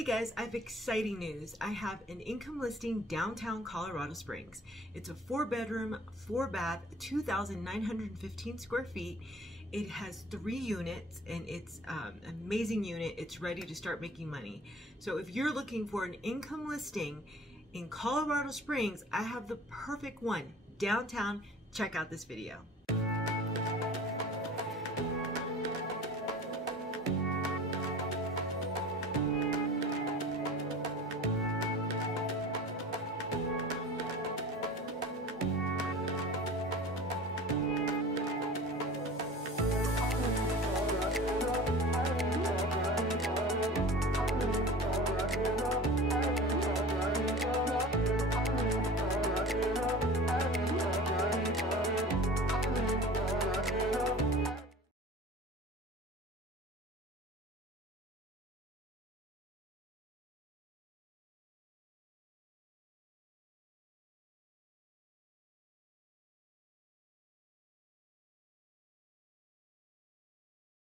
Hey guys, I have exciting news. I have an income listing downtown Colorado Springs. It's a 4-bedroom, 4-bath, 2,915 square feet. It has 3 units and it's an amazing unit. It's ready to start making money. So if you're looking for an income listing in Colorado Springs, I have the perfect one downtown. Check out this video.